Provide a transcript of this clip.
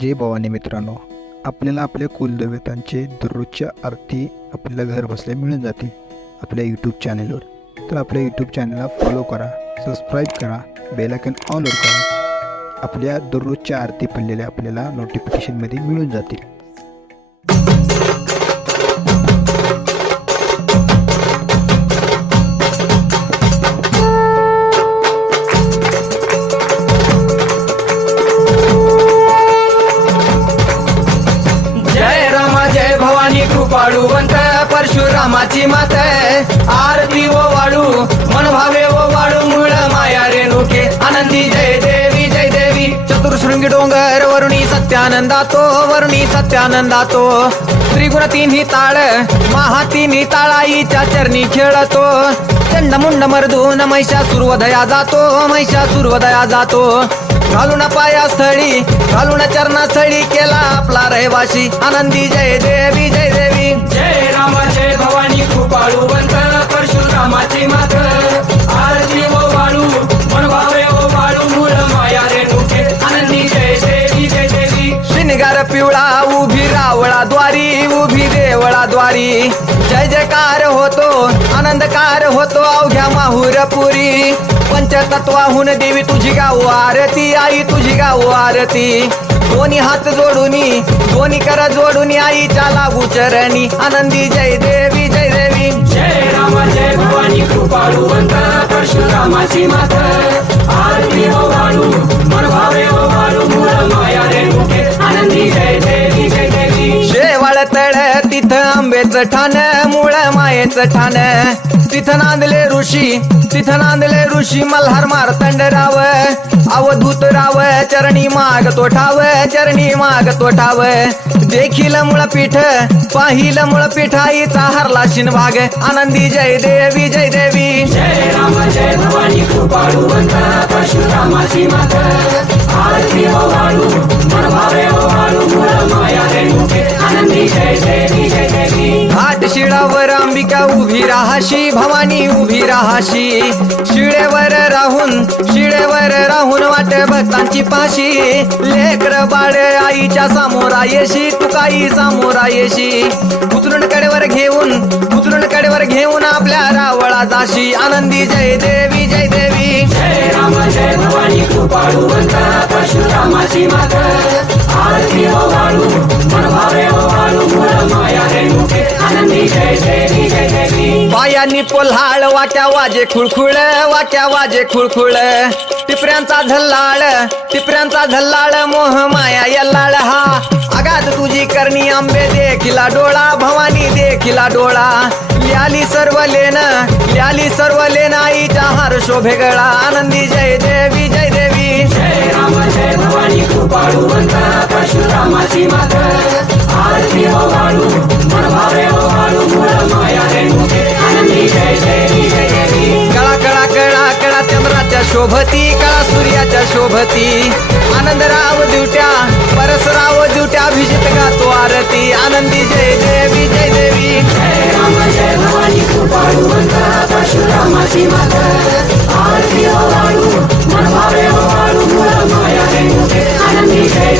जय भवानी मित्रांनो, आपल्याला आपल्या कुलदेवतांचे दररोजच्या आरती आपल्याला घर बसल्या मिळून जातील आपल्या यूट्यूब चॅनलवर. तर आपल्या यूट्यूब चॅनलला फॉलो करा, सबस्क्राईब करा, बेल आयकॉन ऑनवर करा. आपल्या दररोजच्या आरती पडलेल्या आपल्याला नोटिफिकेशनमध्ये मिळून जातील. कृपाळुवंत परशुरामाची मात आरती ओ वाळू मन भावे ओ वाळू मूळ माया रेणुके आनंदी जय देवी जय देवी. चतुर्शृंगी डोंगर वरुणी सत्यानंदातो त्रिगुण तिन्ही ताळ महा तिन्ही ताळाईच्या चरणी खेळतो. चंडमुंड मर्दून महिषासुरवधया जातो घालून पायास्थळी घालून चरणास्थळी केला आपला रहिवाशी आनंदी जय देवी जय देवी. जय राम जय भवानी कृपाळुवंत परशुरामाची मात आरती ओ वाळू मन भावे ओ वाळू मूळ माया रेणुके आनंदी जय देवी जय देवी. शिनगार पिवळा उभी रावळा द्वारी जय जयकार होतो आनंदकार होतो अवघ्या माहुरपुरी. पंचतत्वाहून देवी तुझी गाव आरती आई तुझी गाव आरती. दोन्ही हात जोडूनी दोन्ही कर जोडूनी आईच्या लागू चरणी आनंदी जय देवी जय देवी. जय राम जय भवानी कृपाळुवंत परशुरामाची मात आरती ओ वाळू मन भावे ओ वाळू मूळ माया रेणुके आनंदी जय देवी जय देवी. शेवाळ तळ तिथं आंबेचं ठाण मूळ मायेचं ठाण तिथं नांदले ऋषी मल्हार मार्तंड राव अवधूत राव चरणी माग तो ठाव देखील मुळपीठ पाहिलं मुळपीठ आईचा हरला शिनभाग आनंदी जय देवी जय देवी. जय राम जय भवानी कृपाळुवंत परशुरामाची मात आरती ओ वाळू मन भावे ओ वाळू मूळ माया रेणुके आनंदी जय देवी जय देवी. घाट शिळावर अंबिका उभी राहाशी भवानी उभी राहाशी शिळेवर राहून वाट भक्तांची पाशी लेकर बाळ आईच्या सामोरा येशी तुकाई सामोरा येशी उचलून कडेवर घेऊन आपल्या रावळा जाशी आनंदी जय देवी जय देवी. जय राम जय भवानी कृपाळुवंत परशुरामाची मात आरती ओ वाळू मन भावे ओ वाळू मूळ माया रेणुके आनंदी जय देवी जय देवी. पायांनी पोल्हाळ वाट्या वाजे खुळखुळ टिपऱ्यांचा झल्लाळ मोह माया यल्लाळ हा आगात तुझी करणी आंबे देखिला डोळा भवानी देखिला डोळा. ल्याली सर्व लेन आईच्या हार शोभे गळा आनंदी जय देवी जय देवी. जय राम जय भवानी कृपाळुवंत परशुरामाची मात आरती ओ वाळू मन भावे ओ वाळू मूळ माया रेणुके आनंदी जय देवी जय देवी. कळा चंद्राच्या शोभती कळा सूर्याच्या शोभती आनंदराव दिवट्या परसराव दिवट्या अभिजित गातो आरती आनंदी जय देवी जय देवी. जय राम जय भवानी कृपाळुवंत परशुरामाची मात आरती ओ वाळू मन भावे ओ वाळू मूळ माया रेणुके आनंदी जय